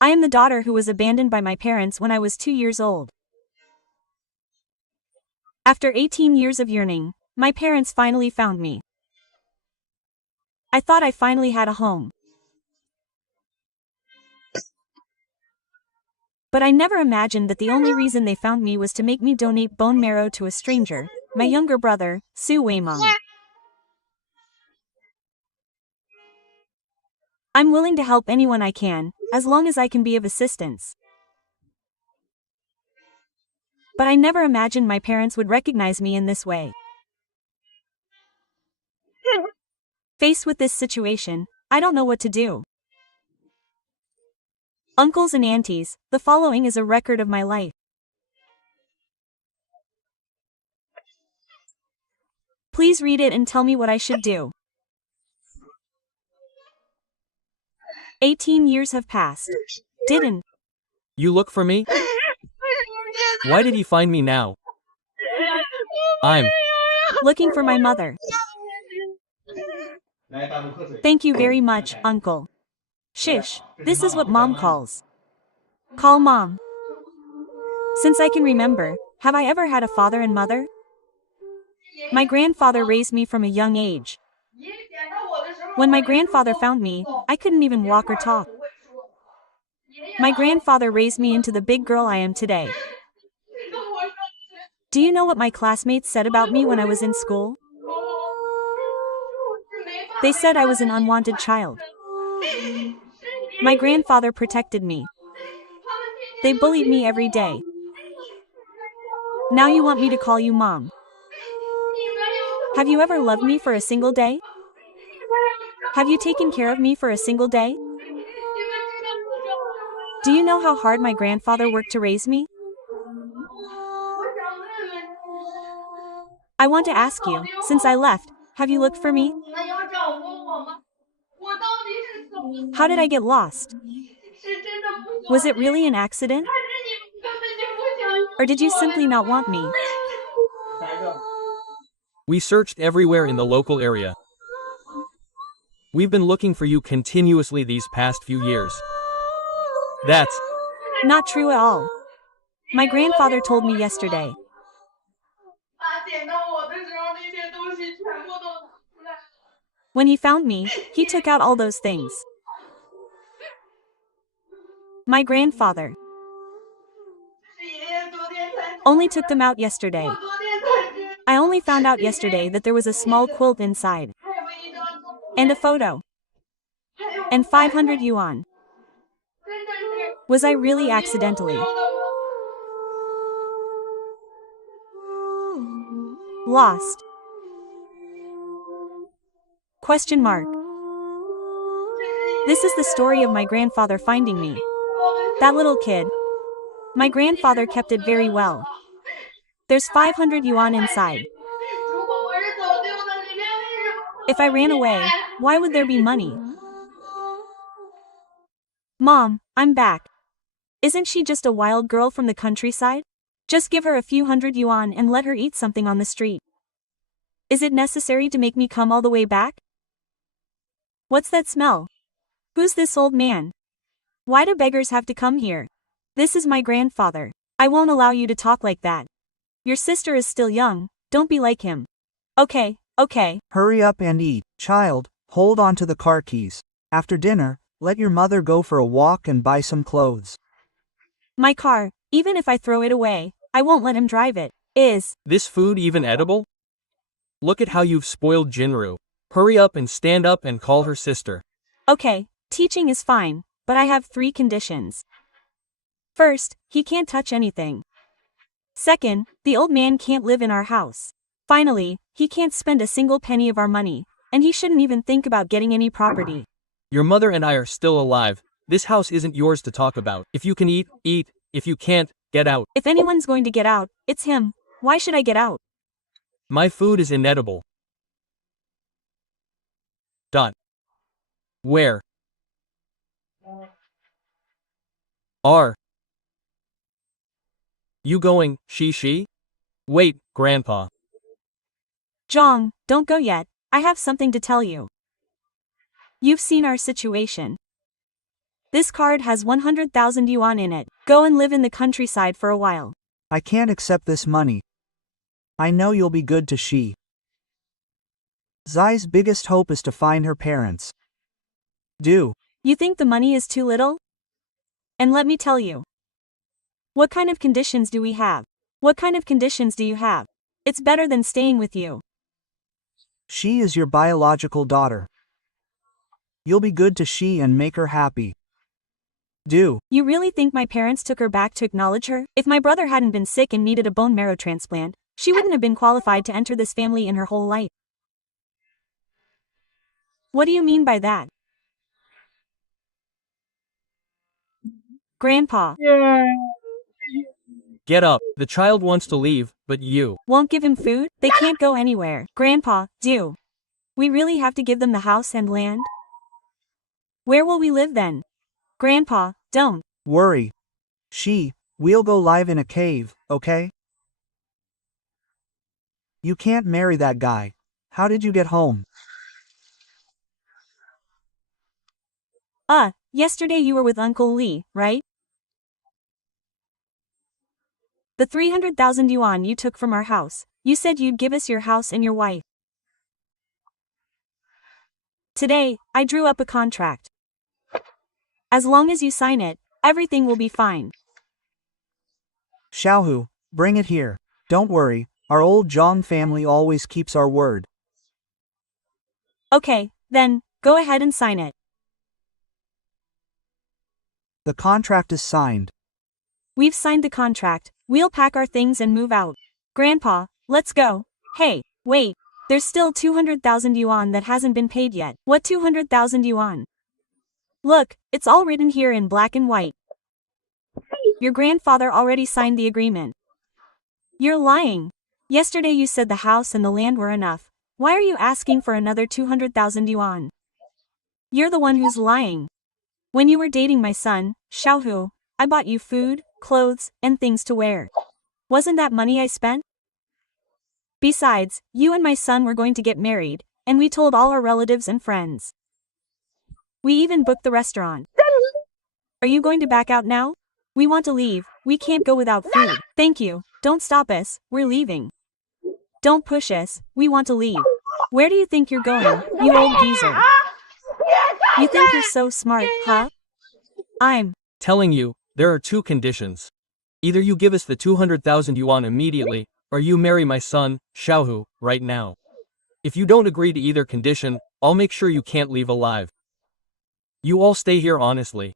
I am the daughter who was abandoned by my parents when I was 2 years old. After 18 years of yearning, my parents finally found me. I thought I finally had a home. But I never imagined that the only reason they found me was to make me donate bone marrow to a stranger, my younger brother, Su Weimeng. I'm willing to help anyone I can, as long as I can be of assistance. But I never imagined my parents would recognize me in this way. Faced with this situation, I don't know what to do. Uncles and aunties, the following is a record of my life. Please read it and tell me what I should do. 18 years have passed. Didn't You look for me? Why did he find me now? I'm looking for my mother. Thank you very much, uncle. Shish, this is what mom calls. Call mom. Since I can remember, have I ever had a father and mother? My grandfather raised me from a young age. When my grandfather found me, I couldn't even walk or talk. My grandfather raised me into the big girl I am today. Do you know what my classmates said about me when I was in school? They said I was an unwanted child. My grandfather protected me. They bullied me every day. Now you want me to call you mom. Have you ever loved me for a single day? Have you taken care of me for a single day? Do you know how hard my grandfather worked to raise me? I want to ask you, since I left, have you looked for me? How did I get lost? Was it really an accident? Or did you simply not want me? We searched everywhere in the local area. We've been looking for you continuously these past few years. That's Not true at all. My grandfather told me yesterday. When he found me, he took out all those things. My grandfather only took them out yesterday. I only found out yesterday that there was a small quilt inside. And a photo. And 500 yuan. Was I really accidentally lost? Question mark. This is the story of my grandfather finding me. That little kid. My grandfather kept it very well. There's 500 yuan inside. If I ran away, why would there be money? Mom, I'm back. Isn't she just a wild girl from the countryside? Just give her a few hundred yuan and let her eat something on the street. Is it necessary to make me come all the way back? What's that smell? Who's this old man? Why do beggars have to come here? This is my grandfather. I won't allow you to talk like that. Your sister is still young, don't be like him. Okay. Hurry up and eat, child, hold on to the car keys. After dinner, let your mother go for a walk and buy some clothes. My car, even if I throw it away, I won't let him drive it. Is this food even edible? Look at how you've spoiled Jinru. Hurry up and stand up and call her sister. Okay, teaching is fine, but I have 3 conditions. First, he can't touch anything. Second, the old man can't live in our house. Finally, he can't spend a single penny of our money, and he shouldn't even think about getting any property. Your mother and I are still alive. This house isn't yours to talk about. If you can eat, eat. If you can't, get out. If anyone's going to get out, it's him. Why should I get out? My food is inedible. Where are you going, She? Wait, Grandpa. Zhang, don't go yet, I have something to tell you. You've seen our situation. This card has 100,000 yuan in it. Go and live in the countryside for a while. I can't accept this money. I know you'll be good to she. Zai's biggest hope is to find her parents. Do. You think the money is too little? And let me tell you. What kind of conditions do we have? What kind of conditions do you have? It's better than staying with you. She is your biological daughter. You'll be good to she and make her happy. Do. You really think my parents took her back to acknowledge her? If my brother hadn't been sick and needed a bone marrow transplant, she wouldn't have been qualified to enter this family in her whole life. What do you mean by that? Grandpa. Get up. The child wants to leave, but you Won't give him food? They can't go anywhere. Grandpa, do. We really have to give them the house and land? Where will we live then? Grandpa, don't. Worry. We'll go live in a cave, okay? You can't marry that guy. How did you get home? Yesterday you were with Uncle Lee, right? The 300,000 yuan you took from our house. You said you'd give us your house and your wife. Today, I drew up a contract. As long as you sign it, everything will be fine. Xiaohu, bring it here. Don't worry, our old Zhang family always keeps our word. Okay, then, go ahead and sign it. The contract is signed. We've signed the contract. We'll pack our things and move out. Grandpa, let's go. Hey, wait. There's still 200,000 yuan that hasn't been paid yet. What 200,000 yuan? Look, it's all written here in black and white. Your grandfather already signed the agreement. You're lying. Yesterday you said the house and the land were enough. Why are you asking for another 200,000 yuan? You're the one who's lying. When you were dating my son, Xiaohu, I bought you food, clothes, and things to wear. Wasn't that money I spent? Besides, you and my son were going to get married, and we told all our relatives and friends. We even booked the restaurant. Are you going to back out now? We want to leave, we can't go without food. Thank you, don't stop us, we're leaving. Don't push us, we want to leave. Where do you think you're going, you old geezer? You think you're so smart, huh? I'm telling you, there are two conditions. Either you give us the 200,000 yuan immediately, or you marry my son, Xiaohu, right now. If you don't agree to either condition, I'll make sure you can't leave alive. You all stay here honestly.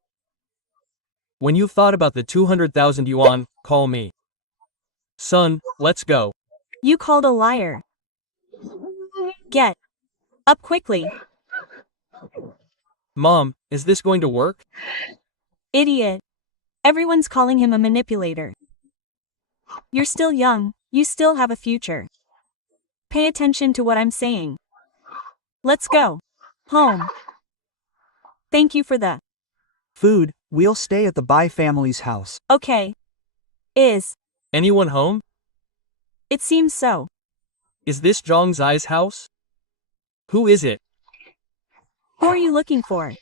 When you've thought about the 200,000 yuan, call me. Son, let's go. You called a liar. Get up quickly. Mom, is this going to work? Idiot. Everyone's calling him a manipulator. You're still young, you still have a future. Pay attention to what I'm saying. Let's go. Home. Thank you for the food. We'll stay at the Bai family's house. Okay. Is anyone home? It seems so. Is this Zhang Zai's house? Who is it? Who are you looking for?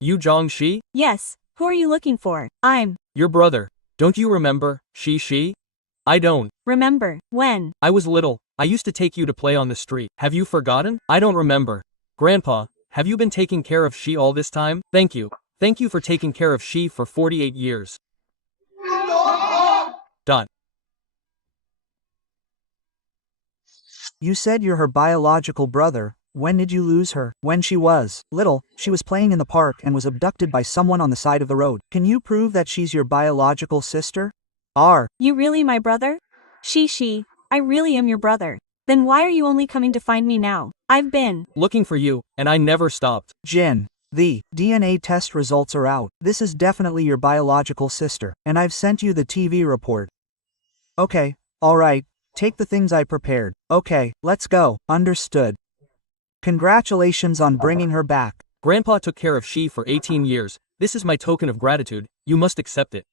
You Zhang Shi? Yes, who are you looking for? I'm your brother. Don't you remember, Shi? I don't. Remember, when? I was little, I used to take you to play on the street. Have you forgotten? I don't remember. Grandpa, have you been taking care of Shi all this time? Thank you. Thank you for taking care of Shi for 48 years. Dot. You said you're her biological brother. When did you lose her? When she was little, she was playing in the park and was abducted by someone on the side of the road. Can you prove that she's your biological sister? You really my brother? Shi, I really am your brother. Then why are you only coming to find me now? I've been looking for you, and I never stopped. Jin, the DNA test results are out. This is definitely your biological sister, and I've sent you the TV report. Okay, alright, take the things I prepared. Okay, let's go. Understood. Congratulations on bringing her back. Grandpa took care of Shi for 18 years. This is my token of gratitude. You must accept it.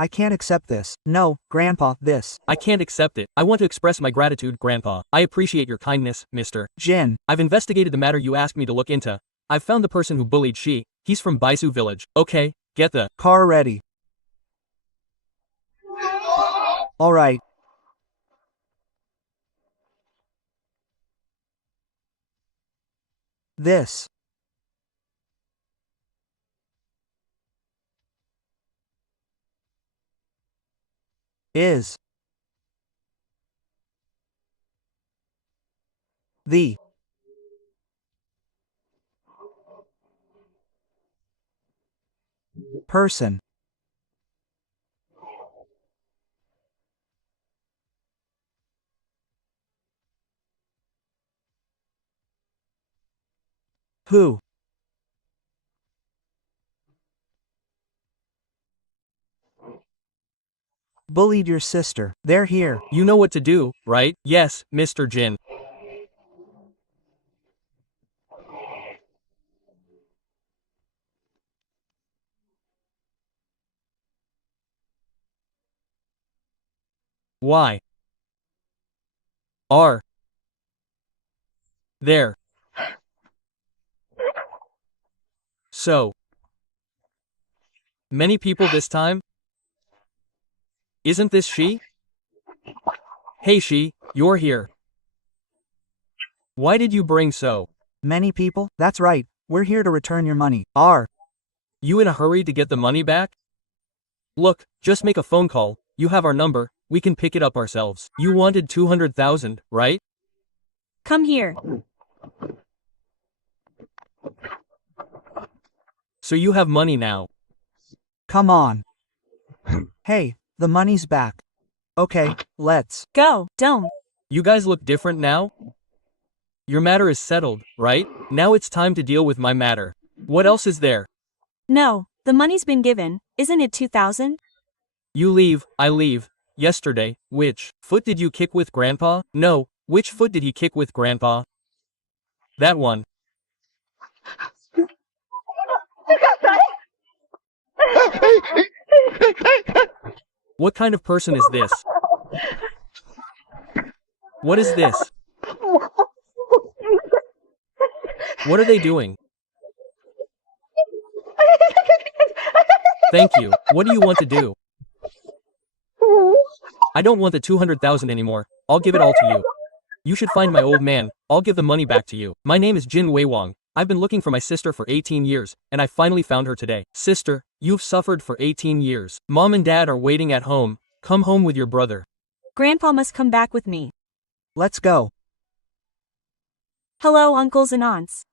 I can't accept this. No, Grandpa, this. I can't accept it. I want to express my gratitude, Grandpa. I appreciate your kindness, Mr. Jin. I've investigated the matter you asked me to look into. I've found the person who bullied Shi. He's from Baisu village. Okay, get the car ready. Alright. This is the person who bullied your sister. They're here. You know what to do, right? Yes, Mr. Jin. Why? Are there so many people this time? Isn't this she? Hey she, you're here. Why did you bring so? Many people? That's right. We're here to return your money. Are You in a hurry to get the money back? Look, just make a phone call. You have our number. We can pick it up ourselves. You wanted 200,000, right? Come here. So you have money now. come on. Hey, the money's back. Okay, let's. Go, don't. You guys look different now? Your matter is settled, right? Now it's time to deal with my matter. What else is there? No, the money's been given. Isn't it 2,000? You leave, I leave. Yesterday, which foot did you kick with Grandpa? No, which foot did he kick with Grandpa? That one. What kind of person is this? What is this? What are they doing? Thank you. What do you want to do? I don't want the 200,000 anymore. I'll give it all to you. You should find my old man. I'll give the money back to you. My name is Jin Wei Wang. I've been looking for my sister for 18 years, and I finally found her today. Sister, you've suffered for 18 years. Mom and Dad are waiting at home. Come home with your brother. Grandpa must come back with me. Let's go. Hello, uncles and aunts.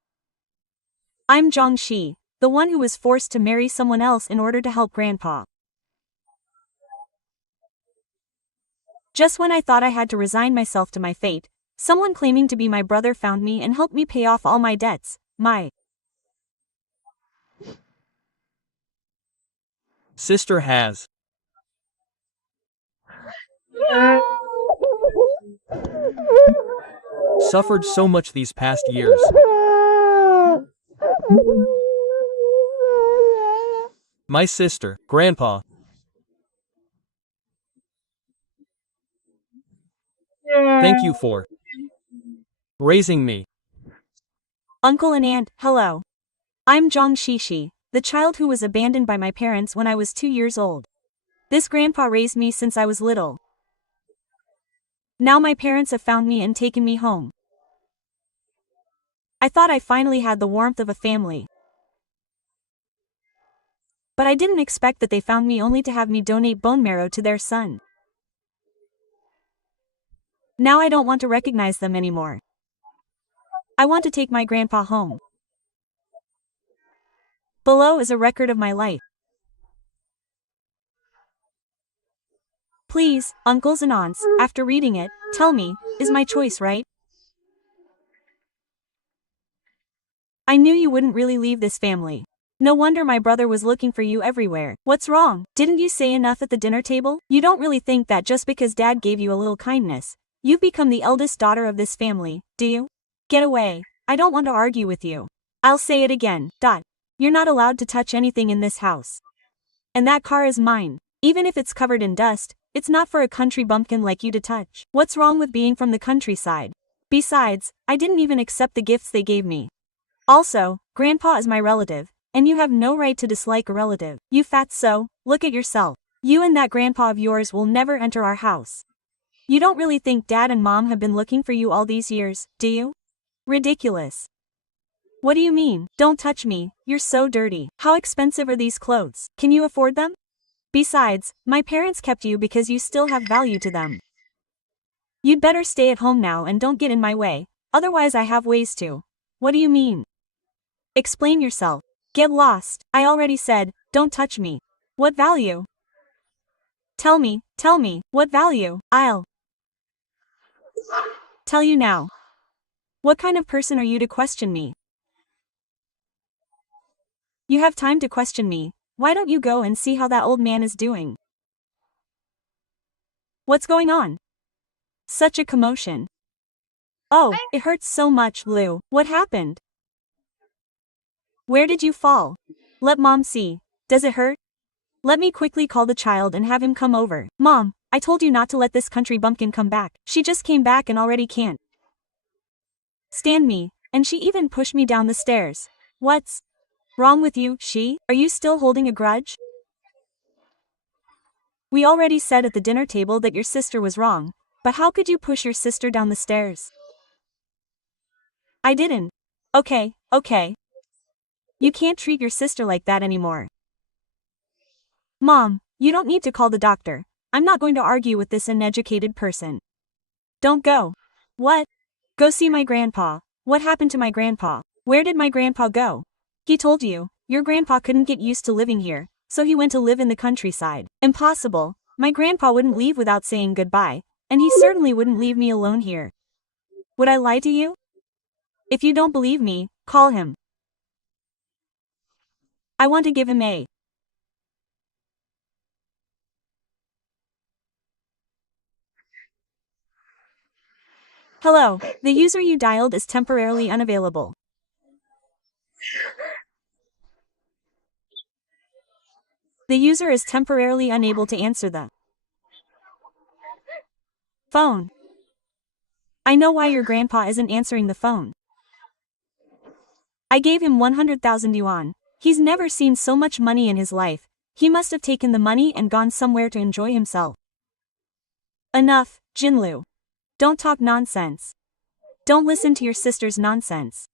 I'm Zhang Shi, the one who was forced to marry someone else in order to help Grandpa. Just when I thought I had to resign myself to my fate, someone claiming to be my brother found me and helped me pay off all my debts. My Sister has suffered so much these past years. My sister, Grandpa. Thank you for raising me. uncle and aunt, hello. I'm Zhang Shishi, the child who was abandoned by my parents when I was 2 years old. This grandpa raised me since I was little. Now my parents have found me and taken me home. I thought I finally had the warmth of a family. But I didn't expect that they found me only to have me donate bone marrow to their son. Now I don't want to recognize them anymore. I want to take my grandpa home. Below is a record of my life. Please, uncles and aunts, after reading it, tell me, is my choice right? I knew you wouldn't really leave this family. No wonder my brother was looking for you everywhere. What's wrong? Didn't you say enough at the dinner table? You don't really think that just because dad gave you a little kindness, you've become the eldest daughter of this family, do you? Get away. I don't want to argue with you. I'll say it again. You're not allowed to touch anything in this house. And that car is mine. Even if it's covered in dust, it's not for a country bumpkin like you to touch. What's wrong with being from the countryside? Besides, I didn't even accept the gifts they gave me. Also, Grandpa is my relative, and you have no right to dislike a relative. You fatso, look at yourself. You and that grandpa of yours will never enter our house. You don't really think dad and mom have been looking for you all these years, do you? Ridiculous. What do you mean? Don't touch me, you're so dirty. How expensive are these clothes? Can you afford them? Besides, my parents kept you because you still have value to them. You'd better stay at home now and don't get in my way, otherwise I have ways to. What do you mean? Explain yourself. Get lost. I already said, don't touch me. What value? Tell me, what value? I'll tell you now. What kind of person are you to question me? You have time to question me, why don't you go and see how that old man is doing? What's going on? Such a commotion. Oh, it hurts so much, Lou. What happened? Where did you fall? Let mom see. Does it hurt? Let me quickly call the child and have him come over. Mom, I told you not to let this country bumpkin come back. She just came back and already can't stand me, and she even pushed me down the stairs. What's wrong with you, she? Are you still holding a grudge? We already said at the dinner table that your sister was wrong, but how could you push your sister down the stairs? I didn't. Okay. You can't treat your sister like that anymore. Mom, you don't need to call the doctor. I'm not going to argue with this uneducated person. Don't go. What? Go see my grandpa. What happened to my grandpa? Where did my grandpa go? He told you, your grandpa couldn't get used to living here, so he went to live in the countryside. Impossible. My grandpa wouldn't leave without saying goodbye, and he certainly wouldn't leave me alone here. Would I lie to you? If you don't believe me, call him. I want to give him a hello, the user you dialed is temporarily unavailable. The user is temporarily unable to answer the phone. I know why your grandpa isn't answering the phone. I gave him 100,000 yuan. He's never seen so much money in his life. He must have taken the money and gone somewhere to enjoy himself. Enough, Jinlu. Don't talk nonsense. Don't listen to your sister's nonsense.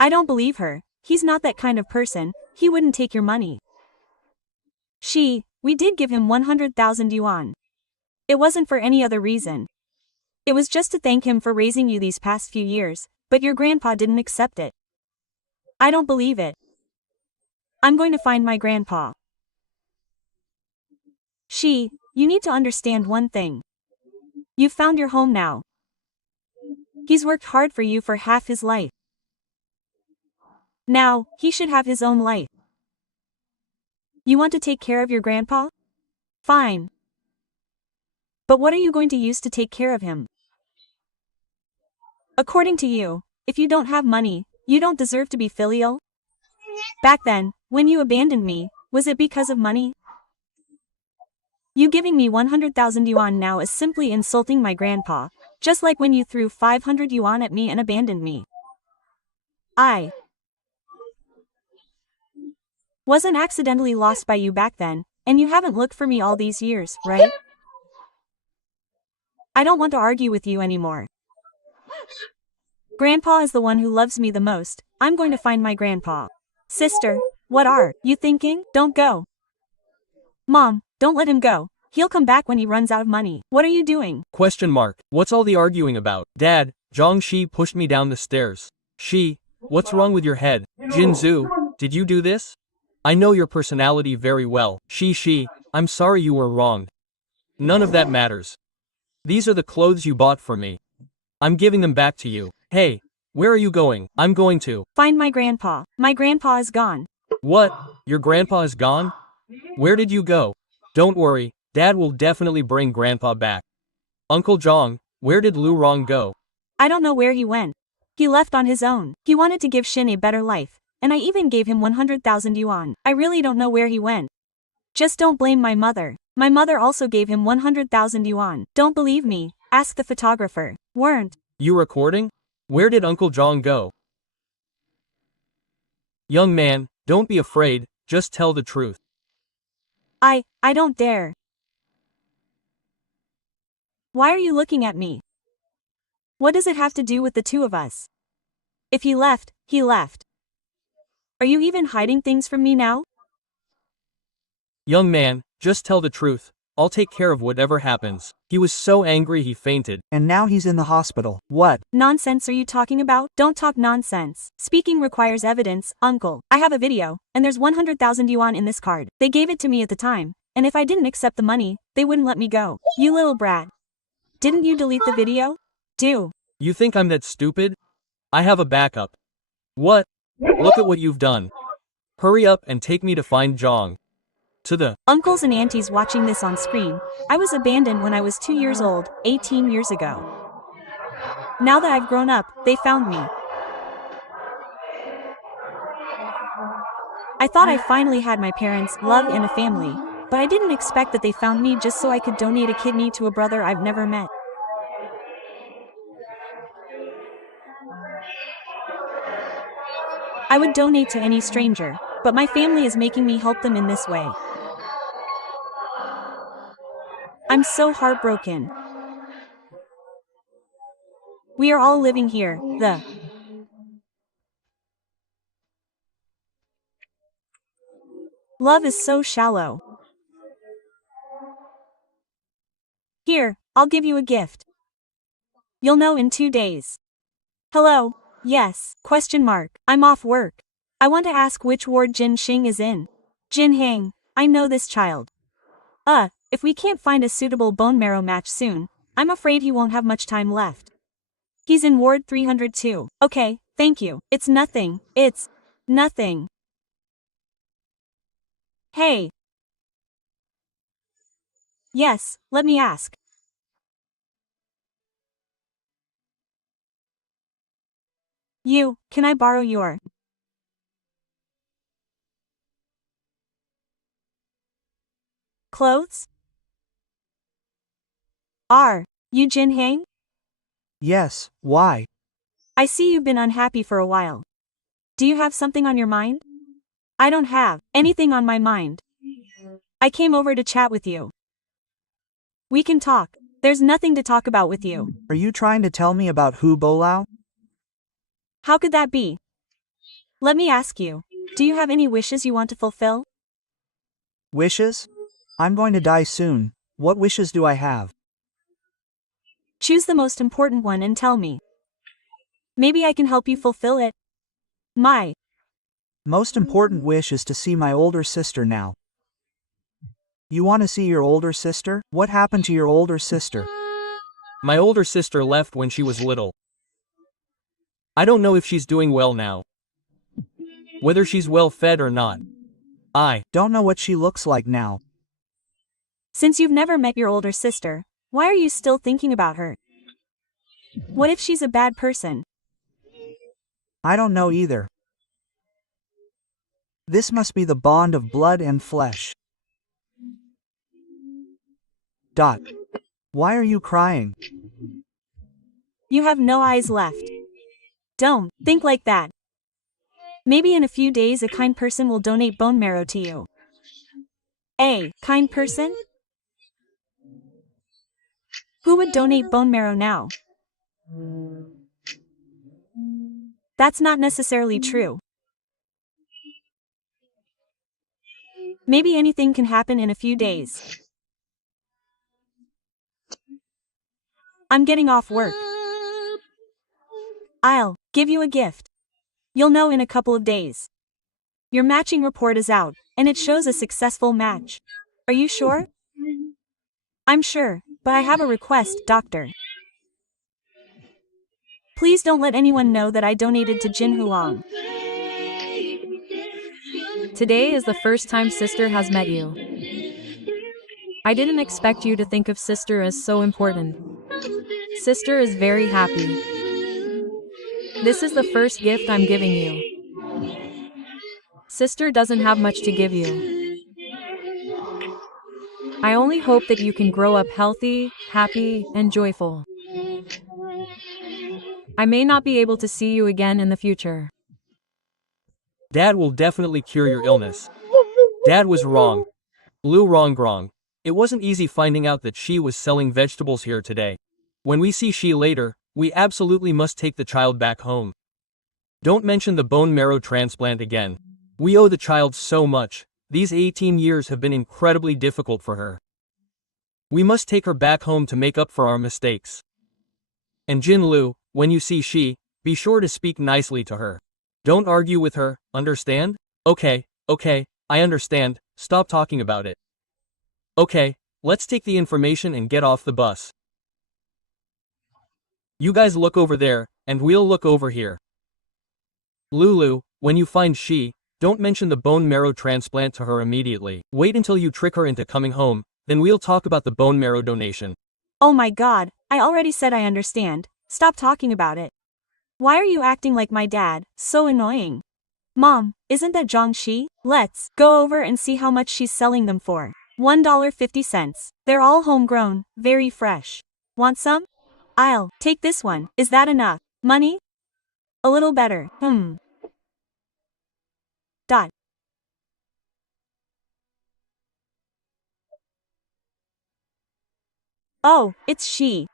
I don't believe her. He's not that kind of person. He wouldn't take your money. We did give him 100,000 yuan. It wasn't for any other reason. It was just to thank him for raising you these past few years, but your grandpa didn't accept it. I don't believe it. I'm going to find my grandpa. You need to understand one thing. You've found your home now. He's worked hard for you for half his life. Now, he should have his own life. You want to take care of your grandpa? Fine. But what are you going to use to take care of him? According to you, if you don't have money, you don't deserve to be filial? Back then, when you abandoned me, was it because of money? You giving me 100,000 yuan now is simply insulting my grandpa, just like when you threw 500 yuan at me and abandoned me. I wasn't accidentally lost by you back then, and you haven't looked for me all these years, right? I don't want to argue with you anymore. Grandpa is the one who loves me the most. I'm going to find my grandpa. Sister, what are you thinking? Don't go. Mom, don't let him go. He'll come back when he runs out of money. What are you doing? Question mark. What's all the arguing about? Dad, Zhang Shi pushed me down the stairs. What's wrong with your head? Jinzu, did you do this? I know your personality very well. I'm sorry you were wronged. None of that matters. These are the clothes you bought for me. I'm giving them back to you. Hey, where are you going? I'm going to find my grandpa. My grandpa is gone. What? Your grandpa is gone? Where did you go? Don't worry, Dad will definitely bring grandpa back. Uncle Zhang, where did Lu Rong go? I don't know where he went. He left on his own. He wanted to give Shin a better life, and I even gave him 100,000 yuan. I really don't know where he went. Just don't blame my mother. My mother also gave him 100,000 yuan. Don't believe me? Ask the photographer. Weren't you recording? Where did Uncle Zhang go? Young man, Don't be afraid, just tell the truth. I don't dare. Why are you looking at me? What does it have to do with the two of us? If he left, he left. Are you even hiding things from me now? Young man, just tell the truth. I'll take care of whatever happens. He was so angry he fainted. And now he's in the hospital. What? Nonsense are you talking about? Don't talk nonsense. Speaking requires evidence, uncle. I have a video, and there's 100,000 yuan in this card. They gave it to me at the time, and if I didn't accept the money, they wouldn't let me go. You little brat. Didn't you delete the video? Do. You think I'm that stupid? I have a backup. What? Look at what you've done. Hurry up and take me to find Zhang. To the Uncles and aunties watching this on screen, I was abandoned when I was 2 years old, 18 years ago. Now that I've grown up, they found me. I thought I finally had my parents' love and a family, but I didn't expect that they found me just so I could donate a kidney to a brother I've never met. I would donate to any stranger, but my family is making me help them in this way. I'm so heartbroken. We are all living here, the love is so shallow. Here, I'll give you a gift. You'll know in 2 days. Hello, yes, question mark. I'm off work. I want to ask which ward Jin Xing is in. Jin Hang, I know this child. If we can't find a suitable bone marrow match soon, I'm afraid he won't have much time left. He's in ward 302. Okay, thank you. It's nothing. It's nothing. Hey. Yes, let me ask. Can I borrow your clothes? Are you Jin Hang? Yes, why? I see you've been unhappy for a while. Do you have something on your mind? I don't have anything on my mind. I came over to chat with you. We can talk. There's nothing to talk about with you. Are you trying to tell me about Hu Bolao? How could that be? Let me ask you, do you have any wishes you want to fulfill? Wishes? I'm going to die soon. What wishes do I have? Choose the most important one and tell me. Maybe I can help you fulfill it. My Most important wish is to see my older sister now. You want to see your older sister? What happened to your older sister? my older sister left when she was little. I don't know if she's doing well now. Whether she's well fed or not. I Don't know what she looks like now. Since you've never met your older sister, why are you still thinking about her? What if she's a bad person? I don't know either. This must be the bond of blood and flesh. Dot. Why are you crying? You have no eyes left. Don't think like that. Maybe in a few days a kind person will donate bone marrow to you. A kind person? Who would donate bone marrow now? That's not necessarily true. Maybe anything can happen in a few days. I'm getting off work. I'll give you a gift. You'll know in a couple of days. Your matching report is out, and it shows a successful match. Are you sure? I'm sure, but I have a request, doctor. Please don't let anyone know that I donated to Jin Huang. Today is the first time sister has met you. I didn't expect you to think of sister as so important. Sister is very happy. This is the first gift I'm giving you. Sister doesn't have much to give you. I only hope that you can grow up healthy, happy, and joyful. I may not be able to see you again in the future. Dad will definitely cure your illness. Dad was wrong. Lu wrong. It wasn't easy finding out that she was selling vegetables here today. When we see she later, we absolutely must take the child back home. Don't mention the bone marrow transplant again. We owe the child so much. These 18 years have been incredibly difficult for her. We must take her back home to make up for our mistakes. And Jin Lu, when you see she, be sure to speak nicely to her. Don't argue with her, understand? Okay, I understand, stop talking about it. Okay, let's take the information and get off the bus. You guys look over there, and we'll look over here. Lulu, when you find she, don't mention the bone marrow transplant to her immediately. Wait until you trick her into coming home, then we'll talk about the bone marrow donation. Oh my god, I already said I understand. Stop talking about it. Why are you acting like my dad? So annoying. Mom, isn't that Zhangxi? Let's go over and see how much she's selling them for. $1.50. They're all homegrown, very fresh. Want some? I'll take this one. Is that enough? Money? A little better. Dot. Oh, it's she.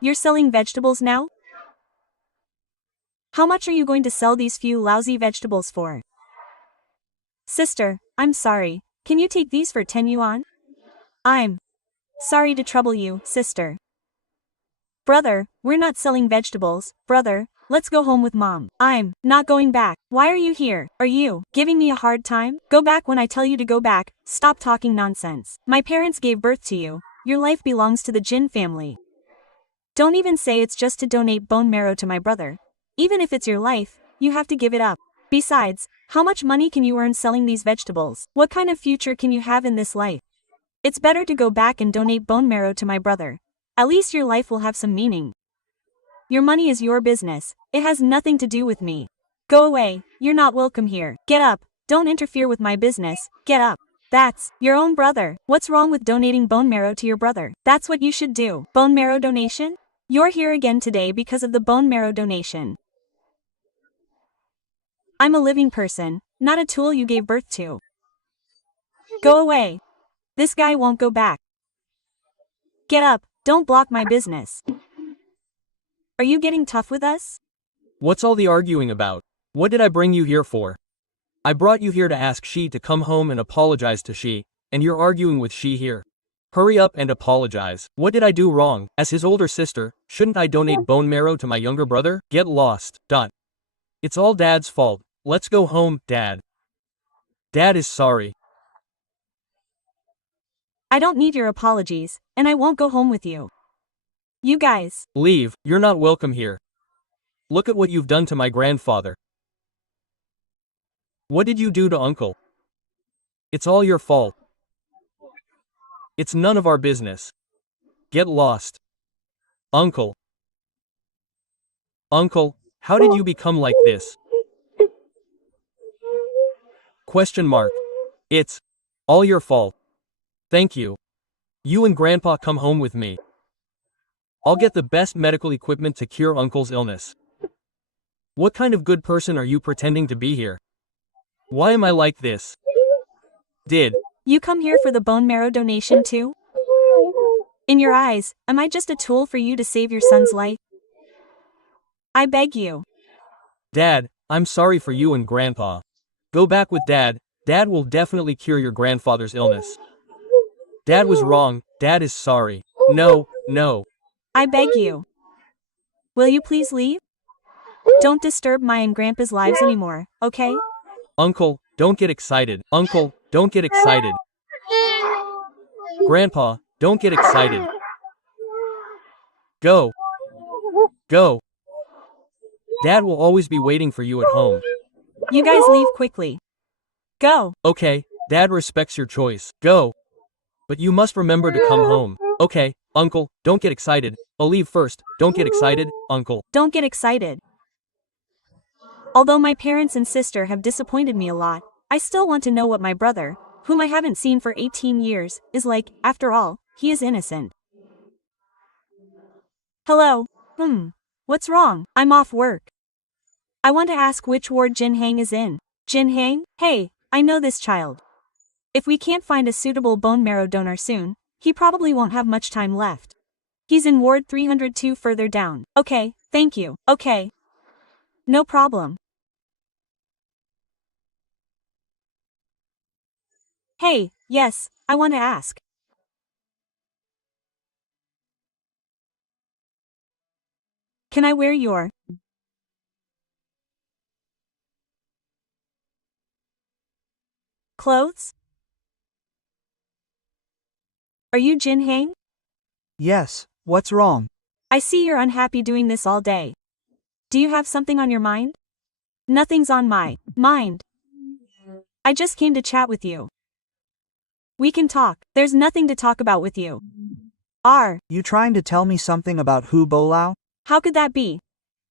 You're selling vegetables now? How much are you going to sell these few lousy vegetables for? Sister, I'm sorry. Can you take these for 10 yuan? I'm sorry to trouble you, sister. Brother, we're not selling vegetables. Brother, let's go home with mom. I'm not going back. Why are you here? Are you giving me a hard time? Go back when I tell you to go back. Stop talking nonsense. My parents gave birth to you. Your life belongs to the Jin family. Don't even say it's just to donate bone marrow to my brother. Even if it's your life, you have to give it up. Besides, how much money can you earn selling these vegetables? What kind of future can you have in this life? It's better to go back and donate bone marrow to my brother. At least your life will have some meaning. Your money is your business. It has nothing to do with me. Go away, you're not welcome here. Get up, don't interfere with my business, get up. That's your own brother. What's wrong with donating bone marrow to your brother? That's what you should do. Bone marrow donation? You're here again today because of the bone marrow donation. I'm a living person, not a tool you gave birth to. Go away. This guy won't go back. Get up, don't block my business. Are you getting tough with us? What's all the arguing about? What did I bring you here for? I brought you here to ask she to come home and apologize to she, and you're arguing with she here. Hurry up and apologize. What did I do wrong? As his older sister, shouldn't I donate bone marrow to my younger brother? Get lost. It's all Dad's fault. Let's go home, Dad. Dad is sorry. I don't need your apologies, and I won't go home with you. You guys. Leave, you're not welcome here. Look at what you've done to my grandfather. What did you do to Uncle? It's all your fault. It's none of our business. Get lost. Uncle. Uncle, how did you become like this? Question mark. It's all your fault. Thank you. You and Grandpa come home with me. I'll get the best medical equipment to cure Uncle's illness. What kind of good person are you pretending to be here? Why am I like this? Did you come here for the bone marrow donation too? In your eyes, am I just a tool for you to save your son's life? I beg you. Dad, I'm sorry for you and Grandpa. Go back with Dad. Dad will definitely cure your grandfather's illness. Dad was wrong. Dad is sorry. No. I beg you. Will you please leave? Don't disturb my and Grandpa's lives anymore, okay? Uncle, don't get excited. Uncle, don't get excited. Grandpa, don't get excited. Go. Dad will always be waiting for you at home. You guys leave quickly. Go. Okay, Dad respects your choice. Go. But you must remember to come home. Okay, Uncle, don't get excited. I'll leave first. Don't get excited, Uncle. Don't get excited. Although my parents and sister have disappointed me a lot, I still want to know what my brother, whom I haven't seen for 18 years, is like. After all, he is innocent. Hello? What's wrong? I'm off work. I want to ask which ward Jin Hang is in. Jin Hang? Hey, I know this child. If we can't find a suitable bone marrow donor soon, he probably won't have much time left. He's in Ward 302 further down. Okay, thank you. Okay. No problem. Hey, yes, I want to ask. Can I wear your clothes? Are you Jin Hang? Yes, what's wrong? I see you're unhappy doing this all day. Do you have something on your mind? Nothing's on my mind. I just came to chat with you. We can talk. There's nothing to talk about with you. You trying to tell me something about Hu Bolao? How could that be?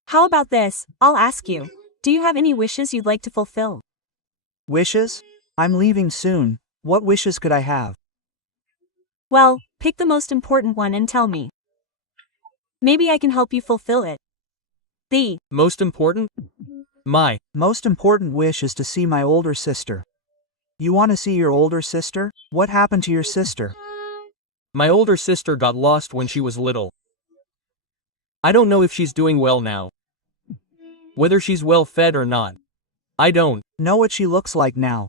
How about this? I'll ask you. Do you have any wishes you'd like to fulfill? Wishes? I'm leaving soon. What wishes could I have? Well, pick the most important one and tell me. Maybe I can help you fulfill it. The Most important? My most important wish is to see my older sister. You want to see your older sister? What happened to your sister? My older sister got lost when she was little. I don't know if she's doing well now. Whether she's well fed or not. I don't. Know what she looks like now.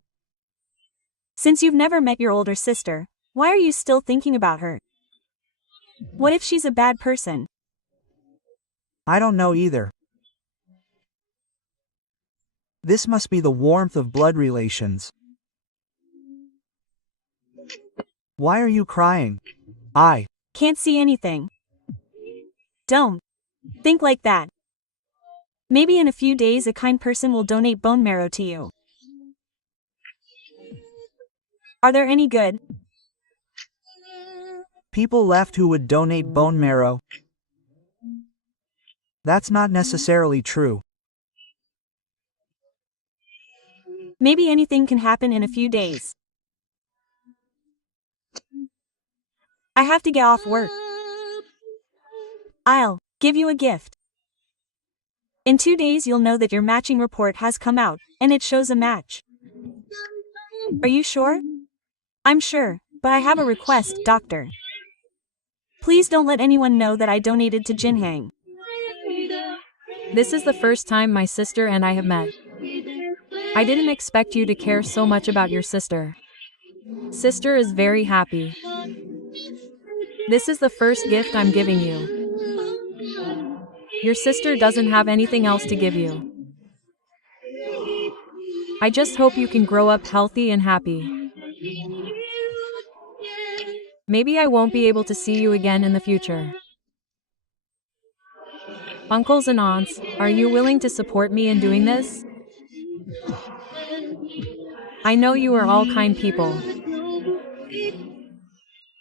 Since you've never met your older sister, why are you still thinking about her? What if she's a bad person? I don't know either. This must be the warmth of blood relations. Why are you crying? I Can't see anything. Don't think like that. Maybe in a few days a kind person will donate bone marrow to you. Are there any good people left who would donate bone marrow? That's not necessarily true. Maybe anything can happen in a few days. I have to get off work. I'll give you a gift. In 2 days you'll know that your matching report has come out, and it shows a match. Are you sure? I'm sure, but I have a request, doctor. Please don't let anyone know that I donated to Jinhang. This is the first time my sister and I have met. I didn't expect you to care so much about your sister. Sister is very happy. This is the first gift I'm giving you. Your sister doesn't have anything else to give you. I just hope you can grow up healthy and happy. Maybe I won't be able to see you again in the future. Uncles and aunts, are you willing to support me in doing this? I know you are all kind people.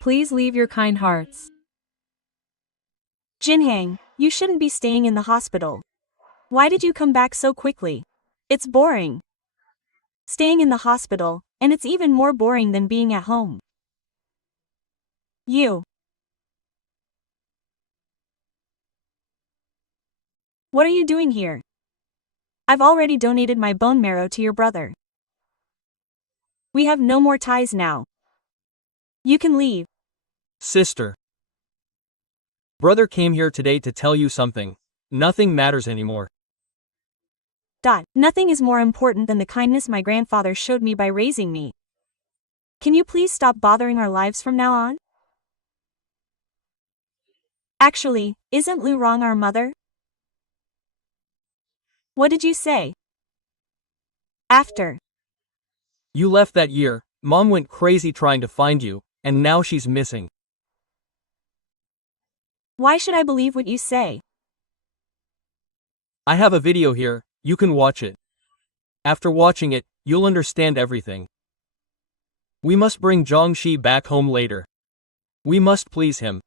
Please leave your kind hearts. Jinhang, you shouldn't be staying in the hospital. Why did you come back so quickly? It's boring. Staying in the hospital, and it's even more boring than being at home. What are you doing here? I've already donated my bone marrow to your brother. We have no more ties now. You can leave. sister. Brother came here today to tell you something. Nothing matters anymore. Nothing is more important than the kindness my grandfather showed me by raising me. Can you please stop bothering our lives from now on? Actually, isn't Lu Rong our mother? What did you say? After You left that year, Mom went crazy trying to find you, and now she's missing. Why should I believe what you say? I have a video here, you can watch it. After watching it, you'll understand everything. We must bring Zhongxi back home later. We must please him.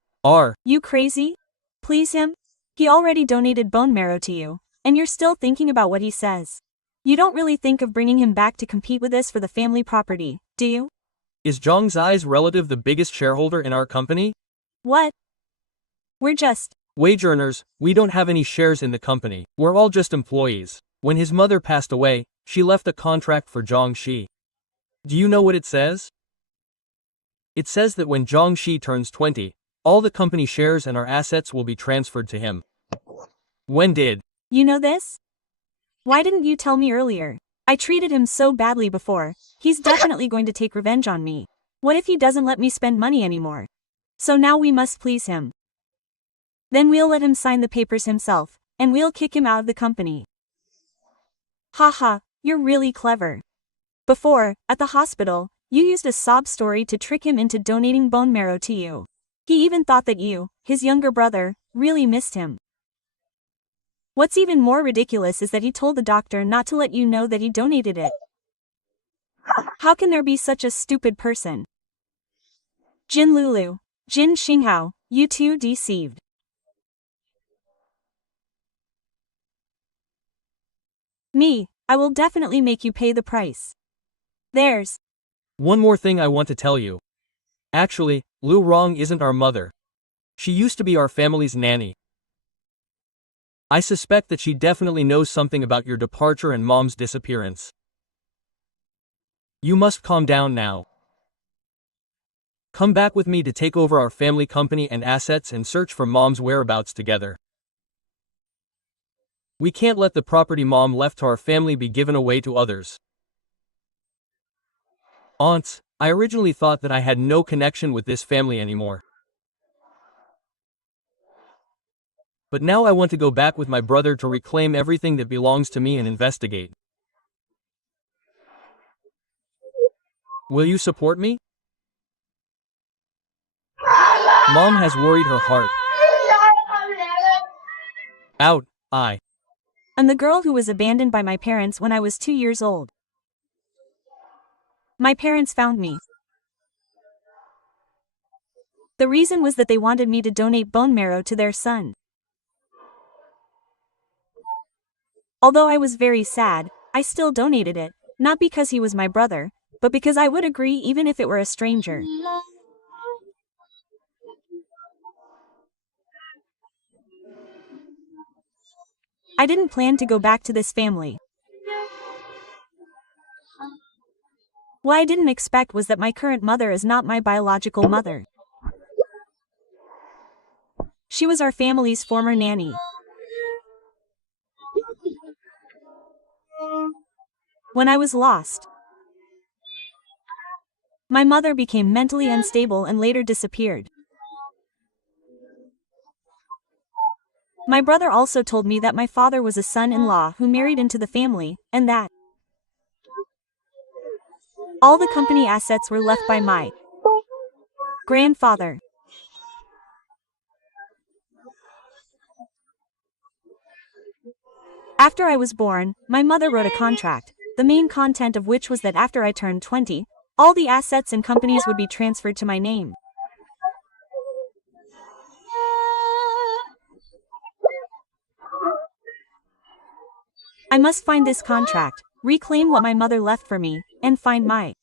You crazy? Please him? He already donated bone marrow to you, and you're still thinking about what he says. You don't really think of bringing him back to compete with us for the family property, do you? Is Zhang Zai's relative the biggest shareholder in our company? What? We're just Wage earners, we don't have any shares in the company. We're all just employees. When his mother passed away, she left a contract for Zhang Shi. Do you know what it says? It says that when Zhang Shi turns 20, all the company shares and our assets will be transferred to him. When did? You know this? Why didn't you tell me earlier? I treated him so badly before. He's definitely going to take revenge on me. What if he doesn't let me spend money anymore? So now we must please him. Then we'll let him sign the papers himself, and we'll kick him out of the company. Haha, you're really clever. Before, at the hospital, you used a sob story to trick him into donating bone marrow to you. He even thought that you, his younger brother, really missed him. What's even more ridiculous is that he told the doctor not to let you know that he donated it. How can there be such a stupid person? Jin Lulu, Jin Xinghao, you two deceived. Me, I will definitely make you pay the price. There's One more thing I want to tell you. Actually, Lu Rong isn't our mother. She used to be our family's nanny. I suspect that she definitely knows something about your departure and Mom's disappearance. You must calm down now. Come back with me to take over our family company and assets and search for Mom's whereabouts together. We can't let the property Mom left to our family be given away to others. Aunts, I originally thought that I had no connection with this family anymore. But now I want to go back with my brother to reclaim everything that belongs to me and investigate. Will you support me? Mom has worried her heart out. I'm the girl who was abandoned by my parents when I was 2 years old. My parents found me. The reason was that they wanted me to donate bone marrow to their son. Although I was very sad, I still donated it, not because he was my brother, but because I would agree even if it were a stranger. I didn't plan to go back to this family. What I didn't expect was that my current mother is not my biological mother. She was our family's former nanny. When I was lost, my mother became mentally unstable and later disappeared. My brother also told me that my father was a son-in-law who married into the family, and that all the company assets were left by my grandfather. After I was born, my mother wrote a contract, the main content of which was that after I turned 20, all the assets and companies would be transferred to my name. I must find this contract, reclaim what my mother left for me, and find my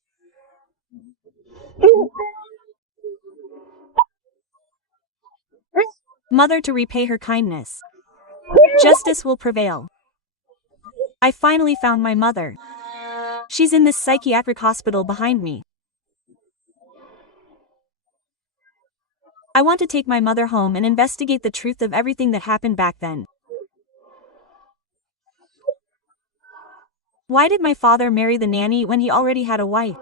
mother to repay her kindness. Justice will prevail. I finally found my mother. She's in this psychiatric hospital behind me. I want to take my mother home and investigate the truth of everything that happened back then. Why did my father marry the nanny when he already had a wife?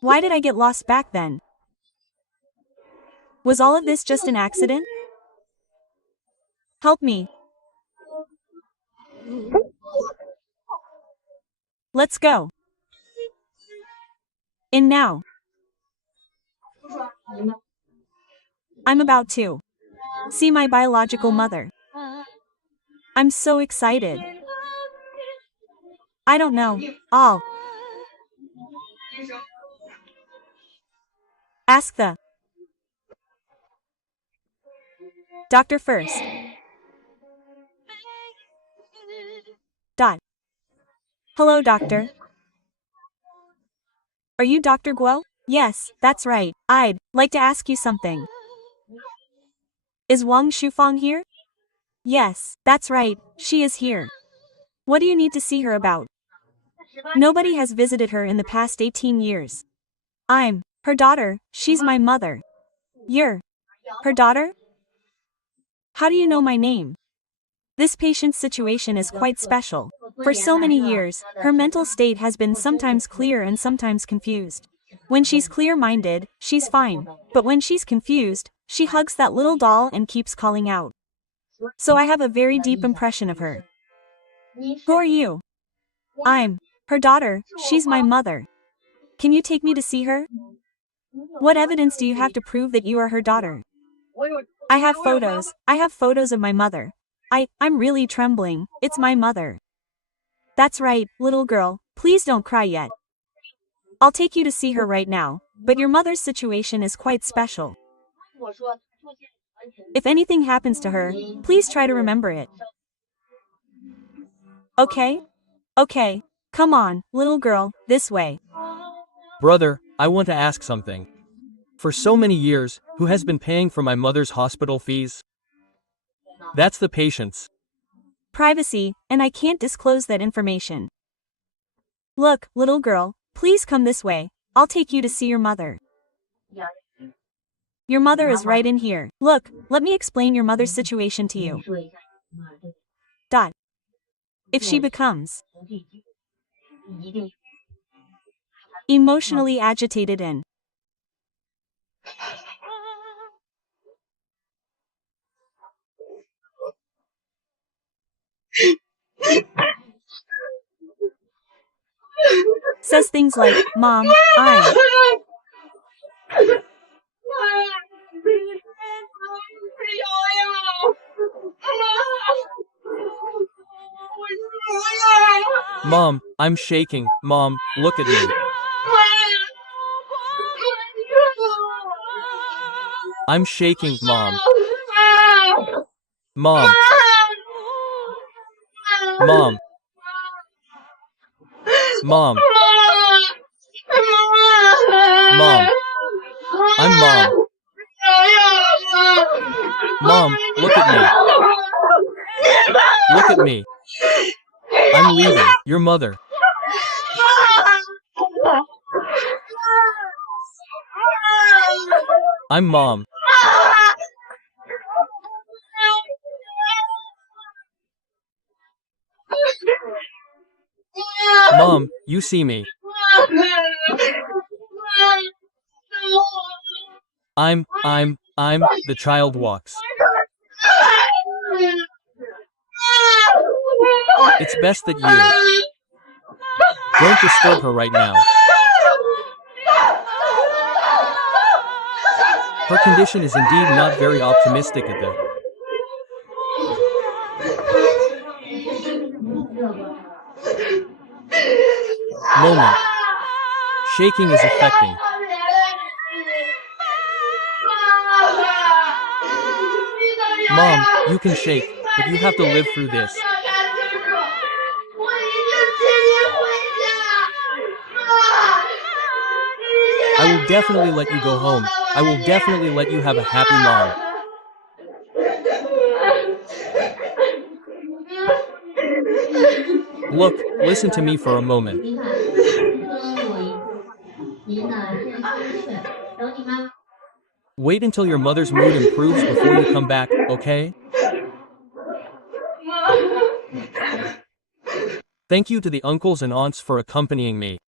Why did I get lost back then? Was all of this just an accident? Help me. Let's go. In now. I'm about to see my biological mother. I'm so excited. I don't know. I'll ask the doctor first. Dot. Hello, doctor. Are you Dr. Guo? Yes, that's right. I'd like to ask you something. Is Wang Shufang here? Yes, that's right, she is here. What do you need to see her about? Nobody has visited her in the past 18 years. I'm her daughter, she's my mother. You're her daughter? How do you know my name? This patient's situation is quite special. For so many years, her mental state has been sometimes clear and sometimes confused. When she's clear-minded, she's fine, but when she's confused, she hugs that little doll and keeps calling out. So I have a very deep impression of her. Who are you? I'm her daughter, she's my mother. Can you take me to see her? What evidence do you have to prove that you are her daughter? I have photos of my mother. I'm really trembling, it's my mother. That's right, little girl, please don't cry yet. I'll take you to see her right now, but your mother's situation is quite special. If anything happens to her, please try to remember it. Okay? Okay. Come on, little girl, this way. Brother, I want to ask something. For so many years, who has been paying for my mother's hospital fees? That's the patient's. Privacy, and I can't disclose that information. Look, little girl, please come this way. I'll take you to see your mother. Your mother is right in here. Look, let me explain your mother's situation to you. Dot. If she becomes emotionally agitated and says things like, Mom, I'm Mom, I'm shaking. Mom, look at me. I'm shaking, Mom. Mom. Mom. Mom. Mom. I'm Mom. Mom, look at me. Look at me. I'm leaving. Your mother. I'm Mom. Mom, you see me. The child walks. It's best that you don't disturb her right now. Her condition is indeed not very optimistic at the moment. Shaking is affecting. Mom, you can shake, but you have to live through this. I will definitely let you go home. I will definitely let you have a happy mom. Look, listen to me for a moment. Wait until your mother's mood improves before you come back, okay? Thank you to the uncles and aunts for accompanying me.